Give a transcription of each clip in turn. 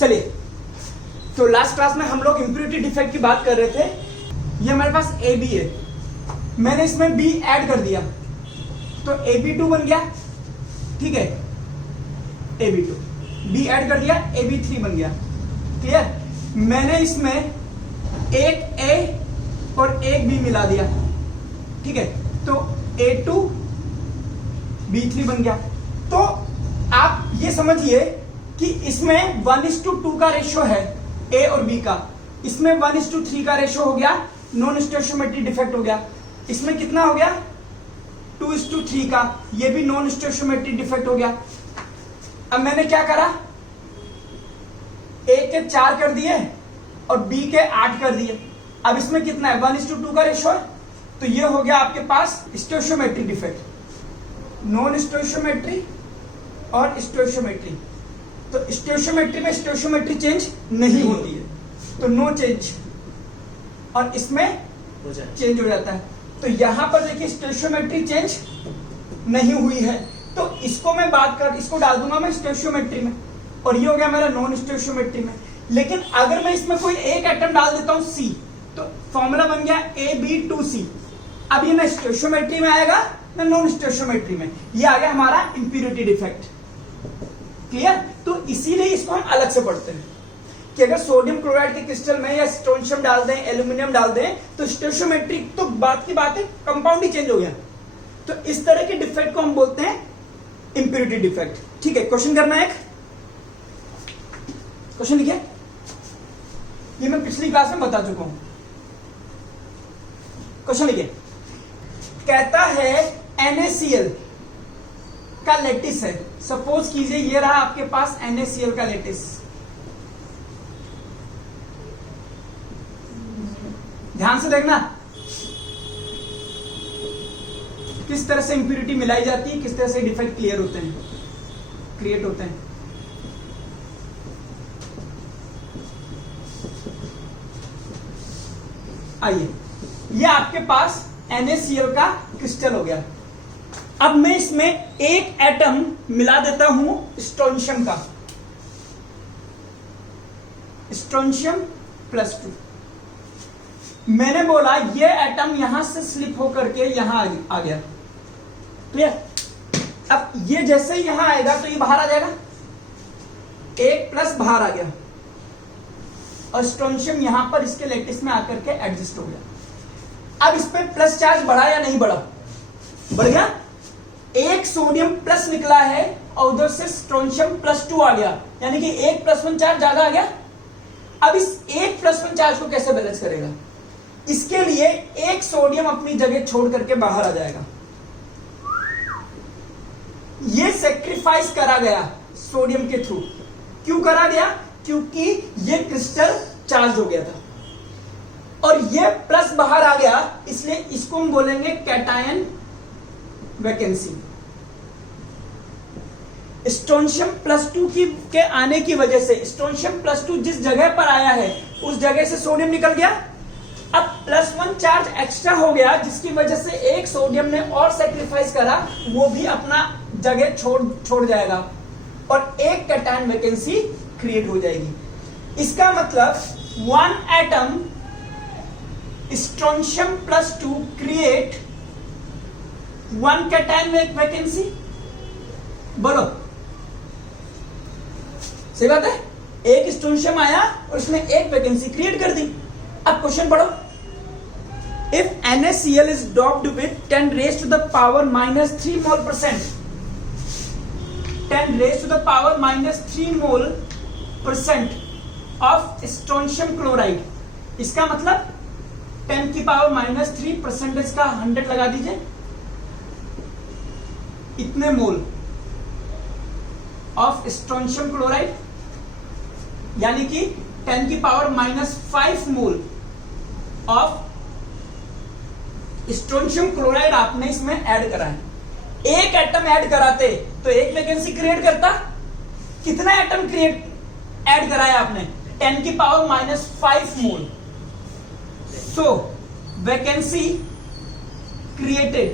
चलिए, तो last class में हम लोग इम्प्योरिटी डिफेक्ट की बात कर रहे थे। ये हमारे पास ए बी है, मैंने इसमें बी ऐड कर दिया तो AB2 बन गया, ठीक है, AB2 बी ऐड कर दिया AB3 बन गया। क्लियर? मैंने इसमें एक A और एक B मिला दिया, ठीक है, तो A2 B3 बन गया। तो आप ये समझिए कि इसमें 1:2 का रेशियो है A और B का, इसमें 1:3 का रेशियो हो गया, नॉन स्टोइशियोमेट्रिक डिफेक्ट हो गया। इसमें कितना हो गया? 2:3 का, ये भी नॉन स्टोइशियोमेट्रिक डिफेक्ट हो गया। अब मैंने क्या करा, A के 4 कर दिए और B के 8 कर दिए। अब इसमें कितना है? 1:2 का रेशियो है, तो ये हो गया आपके पास स्टोइशियोमेट्रिक डिफेक्ट। नॉन स्टोइशियोमेट्रिक और स्टोइशियोमेट्रिक, तो स्टोइशियोमेट्री में स्टोइशियोमेट्री चेंज नहीं होती है, तो नो चेंज, और इसमें चेंज हो जाता है। तो यहां पर देखिए स्टोइशियोमेट्री चेंज नहीं हुई है, तो इसको मैं इसको डाल दूंगा मैं स्टोइशियोमेट्री में, और ये हो गया मेरा नॉन स्टोइशियोमेट्री में। लेकिन अगर मैं इसमें कोई एक एटम डाल देता हूं C, तो फॉर्मूला बन गया AB2C। अब ये ना स्टोइशियोमेट्री में आएगा ना नॉन स्टोइशियोमेट्री में, ये आ गया हमारा इम्प्योरिटी डिफेक्ट। क्लियर? तो इसीलिए इसको हम अलग से पढ़ते हैं कि अगर सोडियम क्लोराइड के क्रिस्टल में या स्ट्रोंशियम डाल दें, एल्यूमिनियम डाल दें, तो स्टोइशियोमेट्रिक तो बात की बात है, कंपाउंड ही चेंज हो गया। तो इस तरह के डिफेक्ट को हम बोलते हैं इम्प्योरिटी डिफेक्ट। ठीक है, क्वेश्चन करना है, एक क्वेश्चन लिखिए, ये मैं पिछली क्लास में बता चुका हूं। क्वेश्चन लिखिए, कहता है NaCl का लेटिस है। सपोज कीजिए ये रहा आपके पास NaCl का लेटिस, ध्यान से देखना किस तरह से इंप्योरिटी मिलाई जाती है, किस तरह से डिफेक्ट क्लियर होते हैं, क्रिएट होते हैं। आइए, ये आपके पास NaCl का क्रिस्टल हो गया। अब मैं इसमें एक एटम मिला देता हूं स्ट्रोंशियम का, स्ट्रोंशियम +2। मैंने बोला ये एटम यहां से स्लिप होकर के यहां आ गया। क्लियर? अब ये जैसे ही यहां आएगा तो ये बाहर आ जाएगा, 1+ बाहर आ गया, और स्ट्रोंशियम यहां पर इसके लेटिस में आकर के एडजस्ट हो गया। अब इस पे प्लस चार्ज बढ़ा या नहीं बढ़ा? बढ़ गया। एक सोडियम प्लस निकला है और उधर से स्ट्रोंशियम +2 आ गया, यानी कि 1+1 चार्ज ज्यादा आ गया। अब इस 1+1 चार्ज को कैसे बैलेंस करेगा? इसके लिए एक सोडियम अपनी जगह छोड़ करके बाहर आ जाएगा। ये सेक्रीफाइस करा गया सोडियम के थ्रू। क्यों करा गया? क्योंकि ये क्रिस्टल चार्ज हो गया था और ये प्लस बाहर आ गया, इसलिए इसको हम बोलेंगे कैटायन वैकेंसी। स्ट्रोंशियम +2 के आने की वजह से, स्ट्रोंशियम +2 जिस जगह पर आया है उस जगह से सोडियम निकल गया। अब +1 चार्ज एक्स्ट्रा हो गया, जिसकी वजह से एक सोडियम ने और सेक्रीफाइस करा, वो भी अपना जगह छोड़ जाएगा और एक कैटायन वैकेंसी क्रिएट हो जाएगी। इसका मतलब 1 atom strontium +2 create 1 cation vacancy. बोलो, सही बात है? एक स्ट्रोंशियम आया और उसने एक वैकेंसी क्रिएट कर दी। अब क्वेश्चन पढ़ो, if NaCl is doped with 10⁻³ mol%, 10⁻³ mol% of strontium chloride, इसका मतलब 10⁻³ का 100 लगा दीजिए, इतने मोल ऑफ स्ट्रोंशियम क्लोराइड, यानी कि 10⁻⁵ मोल ऑफ स्ट्रोंशियम क्लोराइड आपने इसमें ऐड करा है। एक एटम ऐड कराते तो एक वैकेंसी क्रिएट करता, कितना एटम ऐड कराया आपने? 10⁻⁵ मोल। सो वैकेंसी क्रिएटेड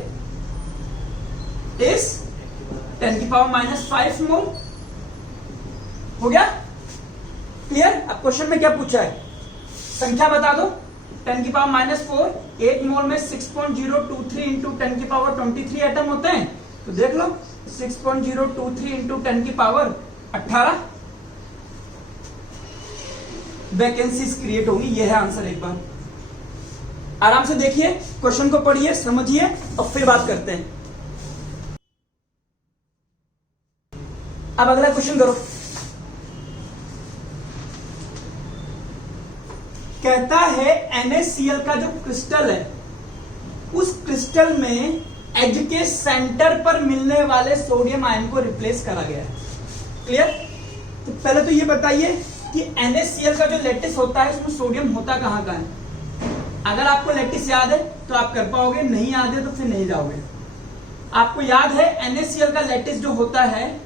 इज 10⁻⁵ मोल। हो गया? क्लियर? अब क्वेश्चन में क्या पूछा है, संख्या बता दो, 10 की पावर -4, 1 मोल में 6.023 इंटू 10 की पावर 23 एटम होते हैं। तो देख लो 6.023 इंटू 10 की पावर 18 वैकेंसीज क्रिएट होगी। यह है आंसर। एक बार आराम से देखिए, क्वेश्चन को पढ़िए, समझिए और फिर बात करते हैं। अब अगला क्वेश्चन करो। कहता है NaCl का जो क्रिस्टल है, उस क्रिस्टल में एज के सेंटर पर मिलने वाले सोडियम आयन को रिप्लेस करा गया है। क्लियर? तो पहले तो ये बताइए कि NaCl का जो लैटिस होता है उसमें सोडियम होता कहां का है? अगर आपको लैटिस याद है तो आप कर पाओगे, नहीं याद है तो फिर नहीं जाओगे। आपको याद है NaCl का लैटिस जो होता है,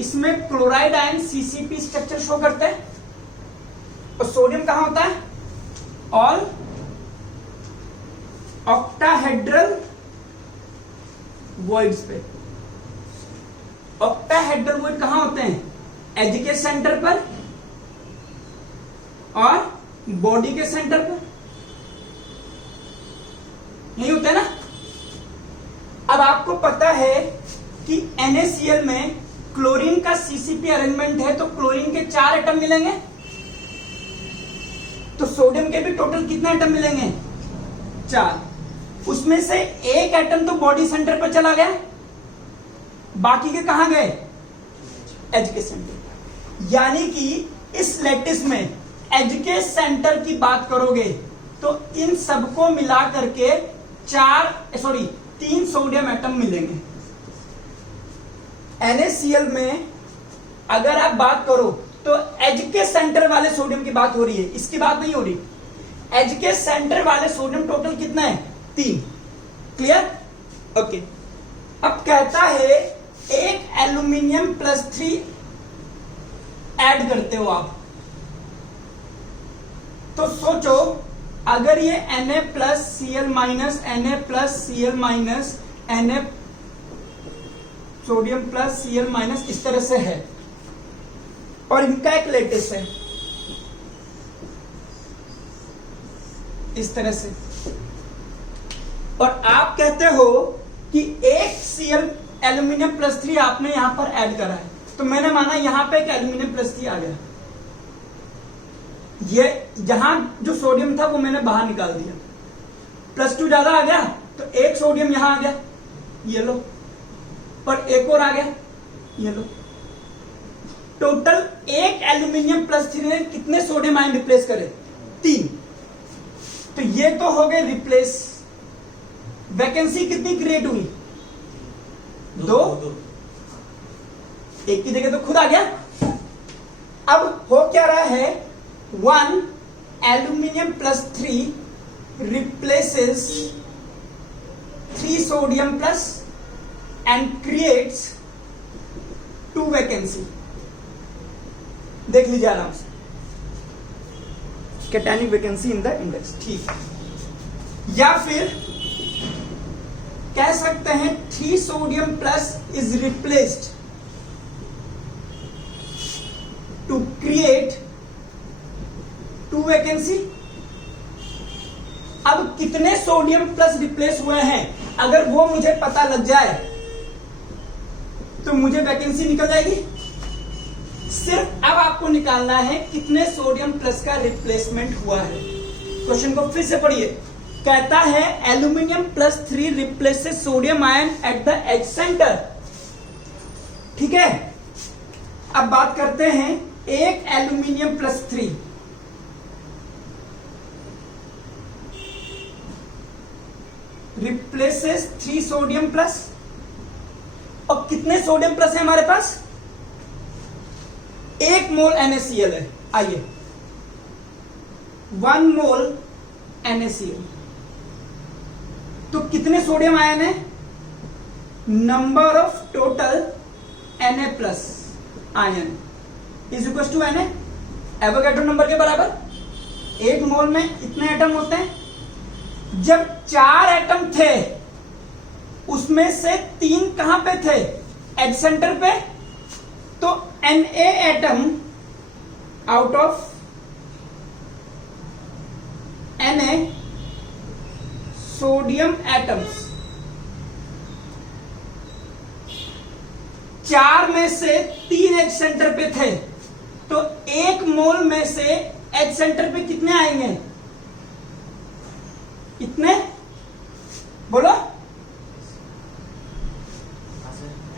इसमें chloride ion CCP structure show करते हैं और सोडियम कहां होता है? ऑल ऑक्टाहेड्रल वॉइड्स पे। ऑक्टाहेड्रल वॉइड कहां होते हैं? एज के सेंटर पर और बॉडी के सेंटर पर, नहीं होते ना? अब आपको पता है कि NaCl में क्लोरीन का CCP अरेंजमेंट है, तो क्लोरीन के 4 एटम मिलेंगे, तो सोडियम के भी टोटल कितने एटम मिलेंगे? 4। उसमें से एक एटम तो बॉडी सेंटर पर चला गया, बाकी के कहां गए? एज के सेंटर। यानी कि इस लैटिस में एज के सेंटर की बात करोगे तो इन सबको मिला करके 3 सोडियम एटम मिलेंगे। NaCl में अगर आप बात करो तो एज के सेंटर वाले सोडियम की बात हो रही है, इसकी बात नहीं हो रही। एज के सेंटर वाले सोडियम टोटल कितना है? 3। क्लियर? ओके। अब कहता है एक एल्यूमिनियम +3 ऐड करते हो आप, तो सोचो अगर ये Na+Cl- Na सोडियम +Cl- इस तरह से है और इनका एक लैटिस है इस तरह से, और आप कहते हो कि एक Cl एल्यूमिनियम +3 आपने यहां पर ऐड करा है, तो मैंने माना यहां पे एक एल्यूमिनियम +3 आ गया, ये जहां जो सोडियम था वो मैंने बाहर निकाल दिया, +2 ज्यादा आ गया तो एक सोडियम यहां आ गया, ये लो, पर एक और आ गया, ये लो। टोटल एक एल्यूमिनियम +3 ने कितने सोडियम आयन रिप्लेस करे? 3। तो ये तो हो गए रिप्लेस। वैकेंसी कितनी क्रिएट हुई? 2। एक की जगह तो खुद आ गया। अब हो क्या रहा है? 1 aluminium +3 replaces 3 sodium plus and creates 2 vacancy। देख लीजिए आराम से, cationic vacancy in the index. ठीक है, या फिर कह सकते हैं 3 sodium plus is replaced to create 2 vacancy. अब कितने सोडियम प्लस रिप्लेस हुए हैं अगर वो मुझे पता लग जाए तो मुझे वैकेंसी निकल जाएगी। सिर्फ अब आपको निकालना है कितने सोडियम प्लस का रिप्लेसमेंट हुआ है। क्वेश्चन को फिर से पढ़िए। कहता है aluminium +3 replaces sodium ion at the edge centre. ठीक है, अब बात करते हैं एक एल्यूमिनियम +3 रिप्लेसेस 3 सोडियम प्लस, और कितने सोडियम प्लस है हमारे पास? 1 मोल NaCl है। आइए 1 मोल NaCl, तो कितने सोडियम आयन है? Number of total Na plus ion is equal to Na, Avogadro number के बराबर। 1 मोल में इतने एटम होते हैं। जब 4 एटम थे उसमें से 3 कहां पे थे? एज सेंटर पे। तो Na atom out of Na sodium atoms, 4 में से 3 H सेंटर पे थे, तो 1 मोल में से H सेंटर पे कितने आएंगे? कितने बोलो,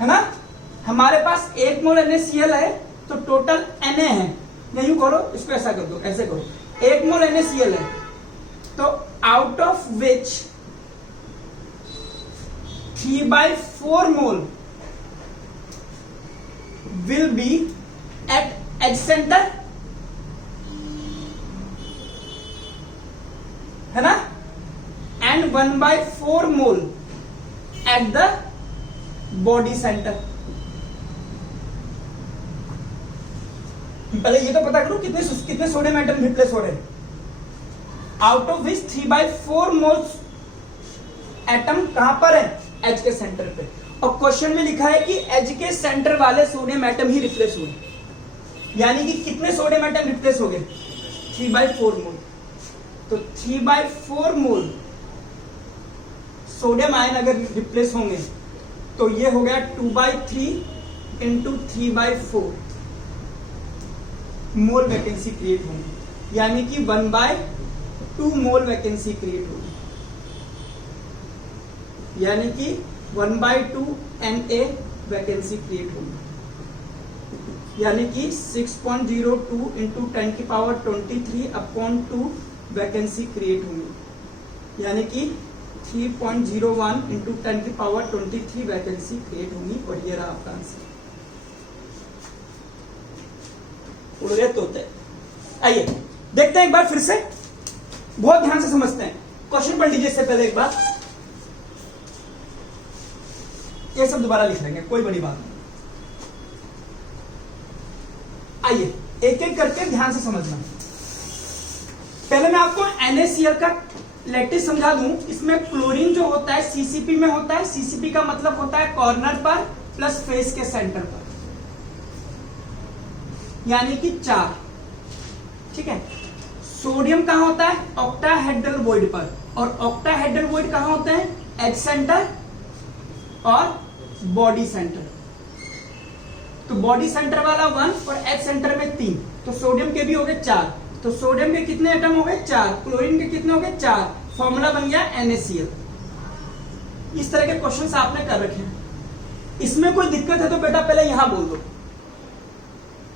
है ना? हमारे पास 1 मोल NaCl है, तो टोटल Na है, या यूं करो, इसको ऐसा कर दो, ऐसे करो, 1 मोल NaCl है, तो out of which 3/4 mole will be at H center, है ना, and 1/4 mole at the body center. पहले ये तो पता करो कितने सोडियम एटम रिप्लेस हो रहे हैं, out of which 3/4 moles atom कहां पर है? H के सेंटर पे, और क्वेश्चन में लिखा है कि H के सेंटर वाले सोडियम एटम ही रिप्लेस हुए, यानी कि कितने सोडियम एटम रिप्लेस हो गए? 3/4 मोल। तो 3/4 मोल सोडियम आयन अगर रिप्लेस होंगे तो ये हो गया 2/3 इंटू 3/4 मोल वैकेंसी क्रिएट होंगी, यानी कि 1/2 मोल वैकेंसी क्रिएट होगी, यानी कि 1/2 Na वैकेंसी क्रिएट होगी, यानी कि 6.02 इंटू 10⁻23/2 वैकेंसी क्रिएट होंगी, यानी कि 3.01 इंटू 10⁻23 वैकेंसी क्रिएट होंगी, और ये रहा आपका आंसर। उड़ गए तोते। आइए देखते हैं एक बार फिर से, बहुत ध्यान से समझते हैं। क्वेश्चन पढ़ लीजिए इससे पहले एक बार, ये सब दोबारा लिख लेंगे, कोई बड़ी बात नहीं। आइए एक एक करके ध्यान से समझना। पहले मैं आपको NaCl का लैटिस समझा दूं। इसमें क्लोरीन जो होता है सीसीपी में होता है, सीसीपी का मतलब होता है कॉर्नर पर प्लस फेस के सेंटर पर, यानी कि 4, ठीक है। सोडियम कहां होता है? ऑक्टाहेड्रल वॉइड पर, और ऑक्टाहेड्रल वॉइड कहां होते हैं? H सेंटर और बॉडी सेंटर। तो बॉडी सेंटर वाला 1 और H सेंटर में 3, तो सोडियम के भी हो गए 4। तो सोडियम के कितने एटम हो गए? 4। क्लोरीन के कितने हो गए? 4। फॉर्मूला बन गया NaCl। इस तरह के क्वेश्चंस आपने कर रखे हैं। इसमें कोई दिक्कत है तो बेटा पहले यहां बोल दो,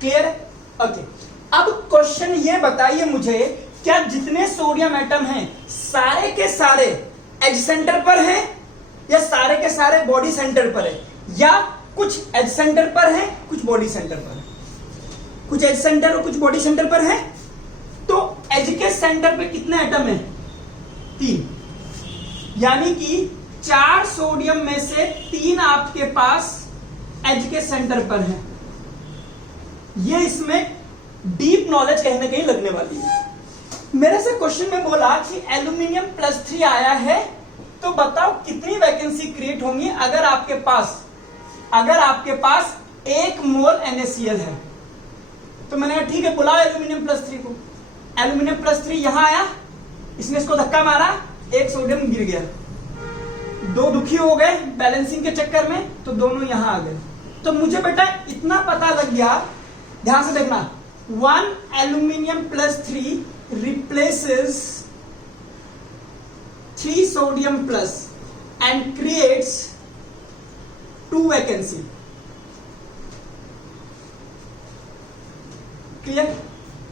क्लियर है? ओके। अब क्वेश्चन ये बताइए मुझे, क्या जितने सोडियम एटम हैं सारे के सारे H सेंटर पर हैं, या सारे के सारे बॉडी सेंटर पर है, या कुछ H सेंटर पर है कुछ बॉडी सेंटर पर है? कुछ H सेंटर और कुछ बॉडी सेंटर पर है। तो H के सेंटर पे कितने एटम है? 3, यानी कि 4 सोडियम में से 3 आपके पास H के सेंटर पर है। ये इसमें डीप नॉलेज कहीं ना कहीं लगने वाली है। मेरे से क्वेश्चन में बोला कि एल्यूमिनियम +3 आया है, तो बताओ कितनी वैकेंसी क्रिएट होंगी अगर आपके पास 1 मोल NaCl है। तो मैंने कहा ठीक है, बुलाओ एल्यूमिनियम +3 को। एल्यूमिनियम +3 यहां आया, इसने इसको धक्का मारा, 1 सोडियम गिर गया, 2 दुखी हो गए बैलेंसिंग के चक्कर में, तो दोनों यहां आ गए। तो मुझे बेटा इतना पता लग गया, ध्यान से देखना, 1 aluminium +3 replaces 3 sodium plus and creates 2 vacancy. Clear?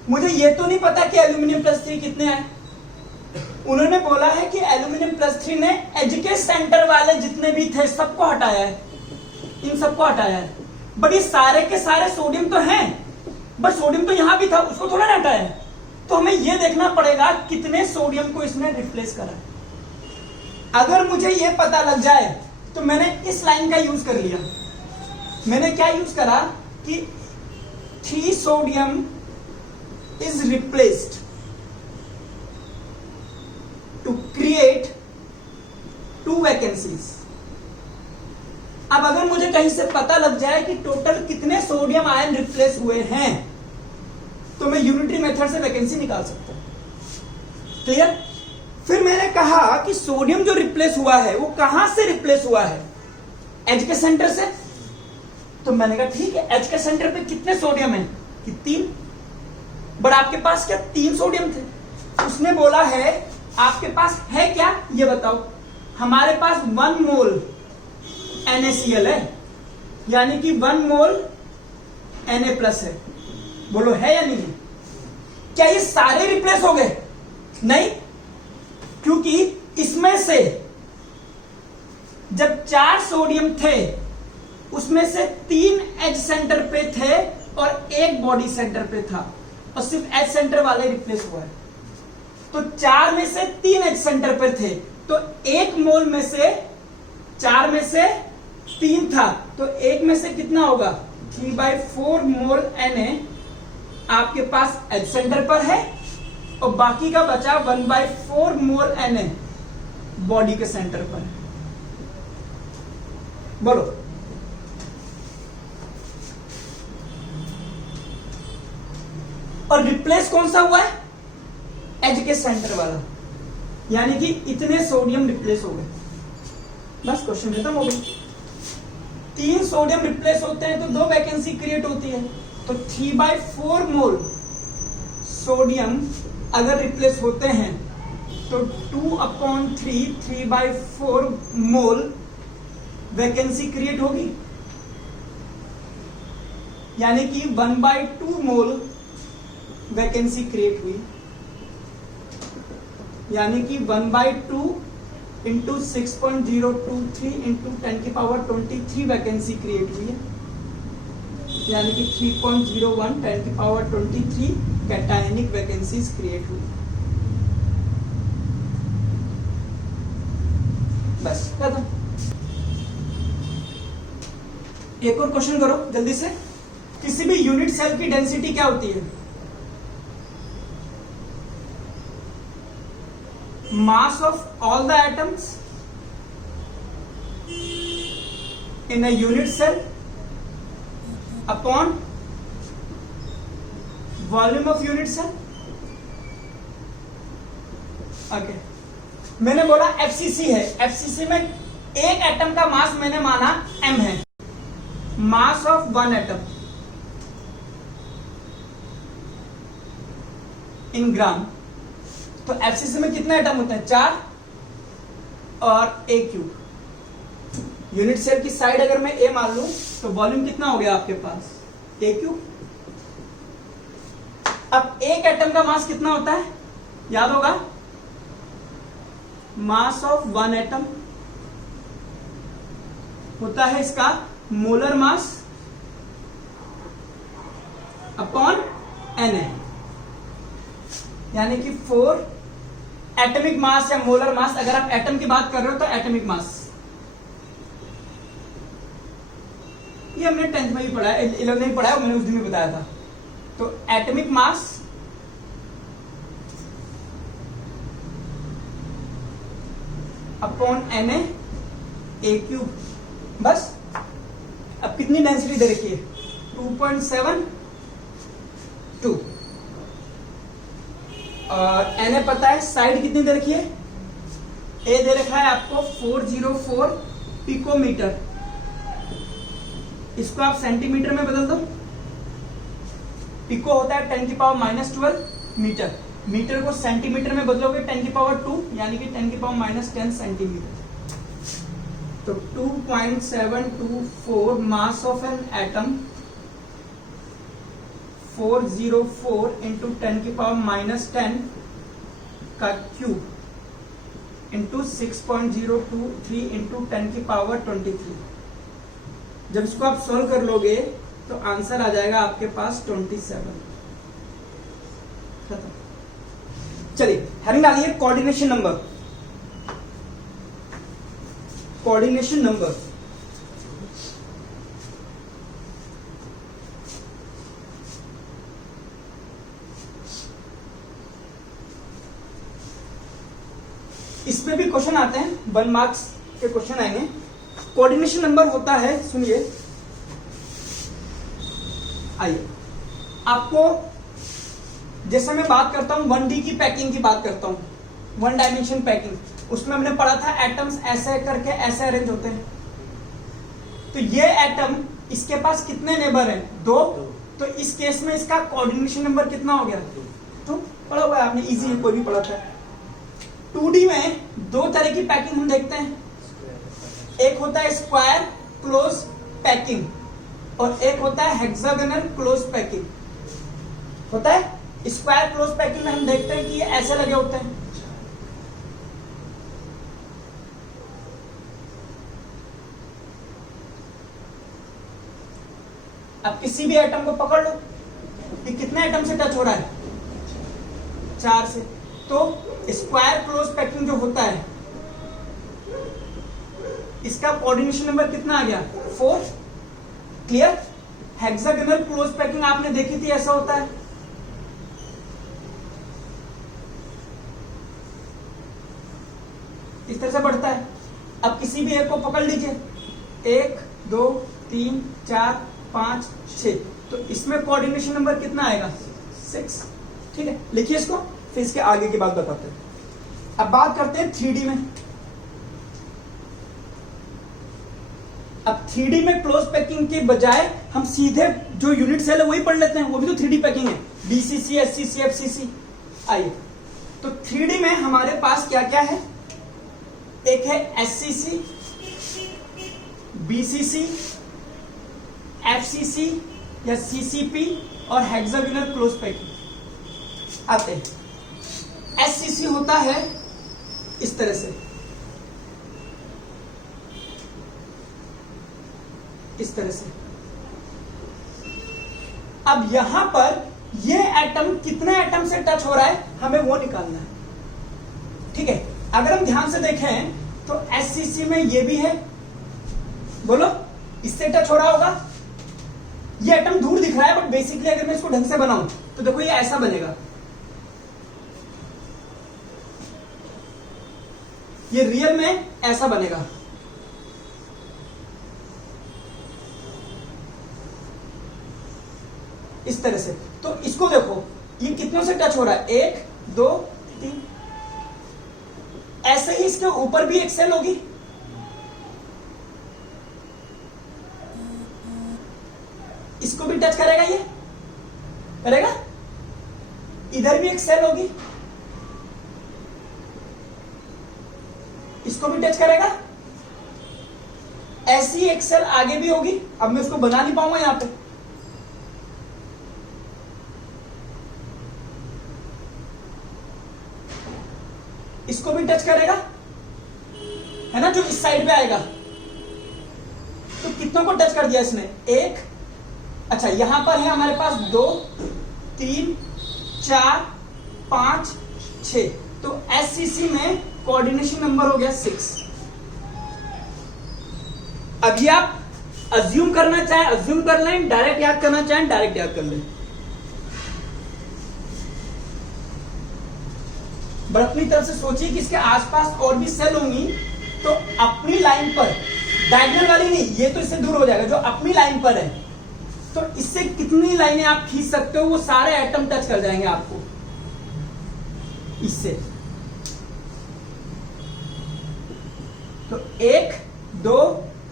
मुझे ये तो नहीं पता कि एल्यूमिनियम +3 कितने हैं। उन्होंने बोला है कि एल्यूमिनियम +3 ने H के सेंटर वाले जितने भी थे सबको हटाया है, इन सबको हटाया है। बट ये सारे के सारे सोडियम तो हैं, बट सोडियम तो यहां भी था, उसको थोड़ा ना हटाया है। तो हमें यह देखना पड़ेगा कितने सोडियम को इसने रिप्लेस करा। अगर मुझे यह पता लग जाए तो मैंने इस लाइन का यूज कर लिया। मैंने क्या यूज करा कि 3 sodium is replaced to create 2 vacancies. अब अगर मुझे कहीं से पता लग जाए कि टोटल कितने सोडियम आयन रिप्लेस हुए हैं, तो मैं यूनिटरी मेथड से वैकेंसी निकाल सकता हूं। क्लियर? फिर मैंने कहा कि सोडियम जो रिप्लेस हुआ है वो कहां से रिप्लेस हुआ है? एच के सेंटर से। तो मैंने कहा ठीक है, एच के सेंटर पे कितने सोडियम है? कि 3। बट आपके पास क्या 3 सोडियम थे? उसने बोला है आपके पास है क्या ये बताओ। हमारे पास 1 मोल NaCl है, यानी कि 1 मोल Na+ है। बोलो है या नहीं है? क्या ये सारे रिप्लेस हो गए? नहीं, क्योंकि इसमें से जब 4 सोडियम थे उसमें से 3 एच सेंटर पे थे और 1 बॉडी सेंटर पे था, और सिर्फ एच सेंटर वाले रिप्लेस हुआ है। तो 4 में से 3 एच सेंटर पे थे, तो 1 मोल में से 4 में से 3 था, तो 1 में से कितना होगा? 3/4 मोल Na आपके पास एच सेंटर पर है, और बाकी का बचा 1/4 मोल Na बॉडी के सेंटर पर है। बोलो, और रिप्लेस कौन सा हुआ है? एच के सेंटर वाला, यानी कि इतने सोडियम रिप्लेस हो गए। बस क्वेश्चन खत्म हो गया। 3 सोडियम रिप्लेस होते हैं तो 2 वैकेंसी क्रिएट होती है। तो 3/4 मोल सोडियम अगर रिप्लेस होते हैं तो 2/3 3/4 मोल वैकेंसी क्रिएट होगी, यानी कि 1/2 मोल वैकेंसी क्रिएट हुई, यानी कि 1/2 इंटू 6.023 इंटू 10⁻23 वैकेंसी क्रिएट हुई है, यानी कि 3.01 10⁻23 कैटायनिक वैकेंसीज क्रिएट हुई। बस खत्म। एक और क्वेश्चन करो जल्दी से। किसी भी यूनिट सेल की डेंसिटी क्या होती है? Mass of all the atoms in a unit cell upon volume of unit cell. Okay. मैंने बोला FCC है, FCC में एक एटम का मास मैंने माना m है, मास ऑफ 1 एटम इन ग्राम। तो FCC में कितने एटम होते हैं? 4 और A3। यूनिट सेल की साइड अगर मैं A मान लूं तो वॉल्यूम कितना हो गया आपके पास? A3। अब एक एटम का मास कितना होता है? याद होगा, मास ऑफ 1 एटम होता है इसका मोलर मास अपॉन Na, यानी कि 4 एटॉमिक मास या मोलर मास। अगर आप एटम की बात कर रहे हो तो एटॉमिक मास, ये हमने 10th में भी पढ़ा है, 11th में भी पढ़ा है, मैंने उस दिन भी बताया था। तो atomic mass upon Na A3। बस। अब कितनी डेंसिटी दे रखी है? 2.72। और Na पता है, साइड कितनी दे रखी है? A दे रखा है आपको 404 पिकोमीटर। इसको आप सेंटीमीटर में बदल दो। पिको होता है 10⁻⁻12 मीटर, मीटर को सेंटीमीटर में बदलोगे 10⁻2, यानी कि 10⁻10 सेंटीमीटर। तो 2.724 mass of an atom 404 into 10⁻10 का क्यूब इंटू 6.023 इंटू 10⁻23। जब इसको आप सॉल्व कर लोगे तो आंसर आ जाएगा आपके पास 27। खत्म। चलिए हेडिंग डालिए कोऑर्डिनेशन नंबर। कोऑर्डिनेशन नंबर इसमें भी क्वेश्चन आते हैं, 1 मार्क्स के क्वेश्चन आएंगे। कोऑर्डिनेशन नंबर होता है, सुनिए, आइए, आपको जैसे मैं बात करता हूँ 1D की पैकिंग की बात करता हूँ, 1 डायमेंशन पैकिंग, उसमें हमने पढ़ा था एटम्स ऐसे करके ऐसे अरेंज होते हैं। तो ये एटम, इसके पास कितने नेबर हैं? 2। तो इस केस में इसका कोऑर्डिनेशन नंबर कितना हो गया? 2। पढ़ा हुआ है आपने, इजी है, कोई भी पढ़ा था। 2D में 2 तरह की पैकिंग हम देखते हैं, एक होता है स्क्वायर क्लोज पैकिंग और एक होता है हेक्सागोनल क्लोज पैकिंग। होता है स्क्वायर क्लोज पैकिंग में हम देखते हैं कि ये ऐसे लगे होते हैं, अब किसी भी एटम को पकड़ लो, ये कितने एटम से टच हो रहा है? 4 से। तो स्क्वायर क्लोज पैकिंग जो होता है, इसका कोऑर्डिनेशन नंबर कितना आ गया? 4। क्लियर? हेक्सागोनल क्लोज पैकिंग आपने देखी थी, ऐसा होता है। इस तरह से बढ़ता है। अब किसी भी एक को पकड़ लीजिए, 1 2 3 4 5 6, तो इसमें कोऑर्डिनेशन नंबर कितना आएगा? 6। ठीक है, लिखिए इसको, फिर इसके आगे की बात बताते हैं। अब बात करते हैं 3D में। अब 3D में क्लोज पैकिंग के बजाय हम सीधे जो यूनिट सेल है वही पढ़ लेते हैं, वो भी तो 3D पैकिंग है, BCC SCC FCC। आइए, तो 3D में हमारे पास क्या क्या है? एक है SCC, BCC, FCC या CCP और हेक्सागोनल क्लोज पैकिंग आते हैं। SCC होता है इस तरह से, इस तरह से। अब यहां पर ये एटम कितने एटम से टच हो रहा है, हमें वो निकालना है। ठीक है, अगर हम ध्यान से देखें तो SCC में ये भी है, बोलो, इससे टच हो रहा होगा। ये एटम दूर दिख रहा है, बट बेसिकली अगर मैं इसको ढंग से बनाऊं तो देखो ये ऐसा बनेगा, ये रियल में ऐसा बनेगा। इस तरह से। तो इसको देखो, ये कितनों से टच हो रहा है? 1 2 3। ऐसे ही इसके ऊपर भी एक सेल होगी, इसको भी टच करेगा, ये करेगा। इधर भी एक सेल होगी, इसको भी टच करेगा। ऐसी एक सेल आगे भी होगी, अब मैं उसको बना नहीं पाऊंगा यहां पे। इसको भी टच करेगा, है ना, जो इस साइड पे आएगा। तो कितनों को टच कर दिया इसने? 1। अच्छा, यहां पर है हमारे पास 2 3 4 5 6। तो SCC में कोऑर्डिनेशन नंबर हो गया 6। अभी आप अज्यूम करना चाहें अज्यूम कर लें, डायरेक्ट याद करना चाहें डायरेक्ट याद कर लें। बट अपनी तरफ से सोचिए कि इसके आसपास और भी सेल होंगी, तो अपनी लाइन पर, डायगोनल वाली नहीं, ये तो इससे दूर हो जाएगा, जो अपनी लाइन पर है, तो इससे कितनी लाइनें आप खींच सकते हो, वो सारे एटम टच कर जाएंगे आपको इससे। तो 1 2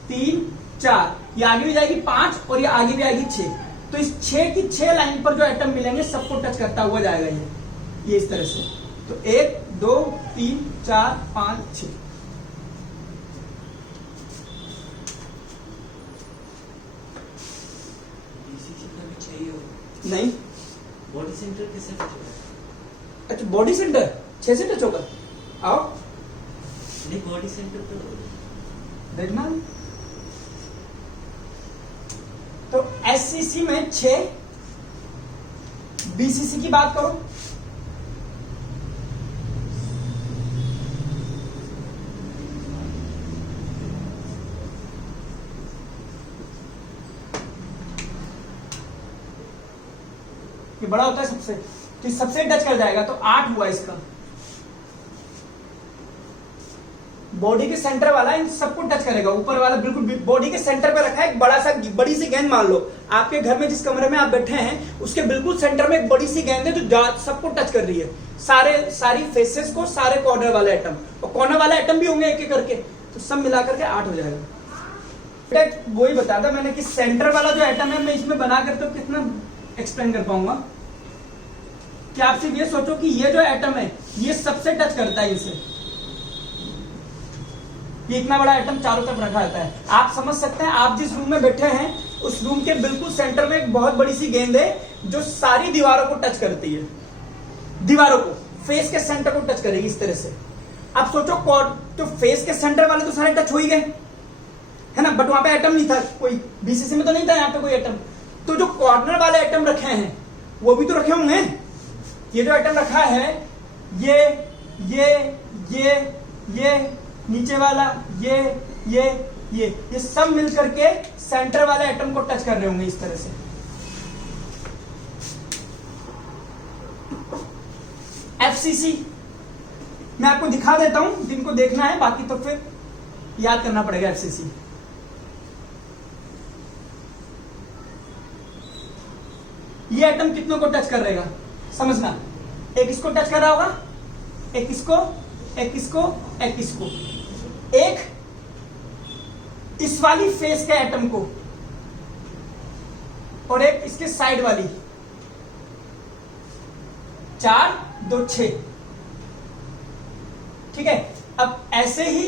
3 4, ये आगे भी जाएगी 5 और ये आगे भी आएगी 6। तो इस 6 की 6 लाइन पर जो एटम मिलेंगे सबको टच करता हुआ जाएगा ये इस तरह से। तो 1 2 3 4 5 6। नहीं, बॉडी सेंटर कैसे टच होगा? अच्छा, बॉडी सेंटर 6 से टच होगा। आओ, नहीं, बॉडी सेंटर तो देखना। तो SCC में 6, BCC की बात करो, ये बड़ा होता है सबसे, तो सबसे टच कर जाएगा, तो 8 हुआ इसका। बॉडी के सेंटर वाला इन सबको टच करेगा, ऊपर वाला बिल्कुल बॉडी के सेंटर पे रखा है एक बड़ी सी गेंद। मान लो आपके घर में जिस कमरे में आप बैठे हैं उसके बिल्कुल सेंटर में एक बड़ी सी गेंद है जो सबको टच कर रही है, सारी फेसेस को, सारे कॉर्नर वाले एटम, और कॉर्नर वाले एटम भी होंगे एक एक करके, तो सब मिला करके 8 हो जाएगा। बेटा वही बताया था मैंने कि सेंटर वाला जो एटम है मैं इसमें बना कर तो कितना एक्सप्लेन कर पाऊंगा। क्या आप सिर्फ ये सोचो कि ये जो एटम है ये सबसे टच करता है इनसे, ये इतना बड़ा एटम चारों तरफ रखा रहता है। आप समझ सकते हैं आप जिस रूम में बैठे हैं उस रूम के बिल्कुल सेंटर में एक बहुत बड़ी सी गेंद है जो सारी दीवारों को टच करती है, दीवारों को, फेस के सेंटर को टच करेगी इस तरह से। आप सोचो तो फेस के सेंटर वाले तो सारे टच हो ही गए है ना, बट वहां पे एटम नहीं था, कोई बीसीसी में तो नहीं था यहाँ पे कोई एटम, तो जो कॉर्नर वाले एटम रखे हैं वो भी तो रखे होंगे। ये जो एटम रखा है ये नीचे वाला ये सब मिल करके सेंटर वाले एटम को टच कर रहे होंगे इस तरह से। एफसीसी मैं आपको दिखा देता हूं, जिनको देखना है, बाकी तो फिर याद करना पड़ेगा। एफसीसी ये एटम कितनों को टच कर रहेगा समझना, एक इसको टच कर रहा होगा, एक इसको, एक इसको, एक इसको, एक इस वाली फेस के एटम को, और एक इसके साइड वाली। 4 2 6, ठीक है। अब ऐसे ही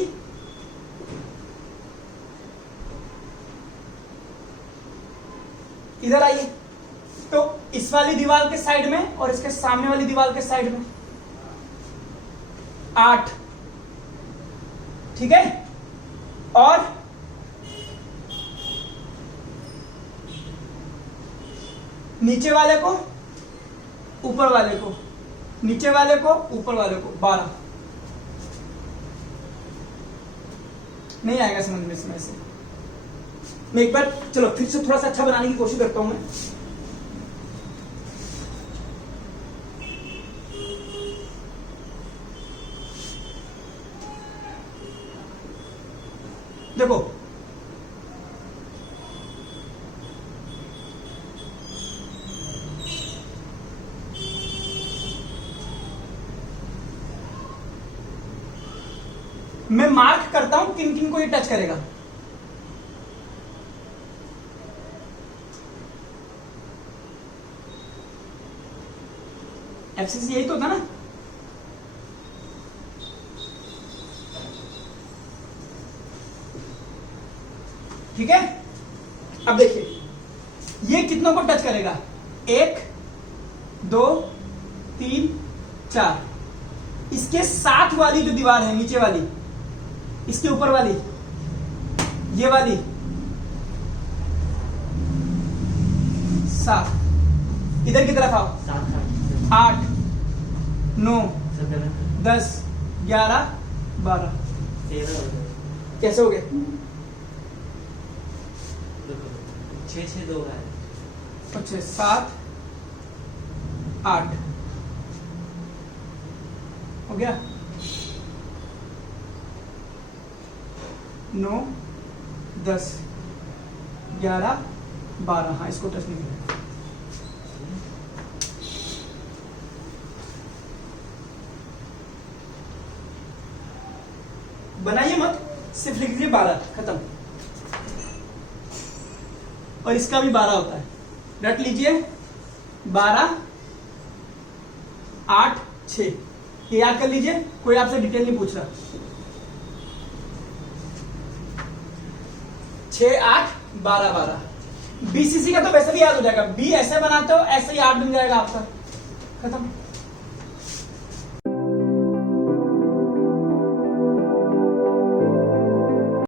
इधर आइए, तो इस वाली दीवार के साइड में और इसके सामने वाली दीवार के साइड में 8, ठीक है। और नीचे वाले को, ऊपर वाले को, नीचे वाले को, ऊपर वाले को 12। नहीं आएगा समझ में इसमें से। मैं एक बार चलो फिर से थोड़ा सा अच्छा बनाने की कोशिश करता हूं मैं। देखो मैं मार्क करता हूं किन किन को ये टच करेगा। एफसीसी यही तो था ना, ठीक है। अब देखिए ये कितनों को टच करेगा, 1 2 3 4। इसके साथ वाली जो दीवार है नीचे वाली, इसके ऊपर वाली, ये वाली 7, इधर की तरफ आओ, 8 9 10 11 12। 13 कैसे हो गए? 6 6 2 है, अच्छा 7 8 हो गया, 9 10 11 12। हाँ इसको टच नहीं किया। बनाइए मत, सिर्फ लिख दीजिए 12, खत्म। और इसका भी 12 होता है, रट लीजिए 12 8 6, ये याद कर लीजिए, कोई आपसे डिटेल नहीं पूछ रहा। 6 8 12 12। बीसीसी का तो वैसे भी याद हो जाएगा, बी ऐसे बनाते हो ऐसे ही 8 बन जाएगा आपका, खत्म।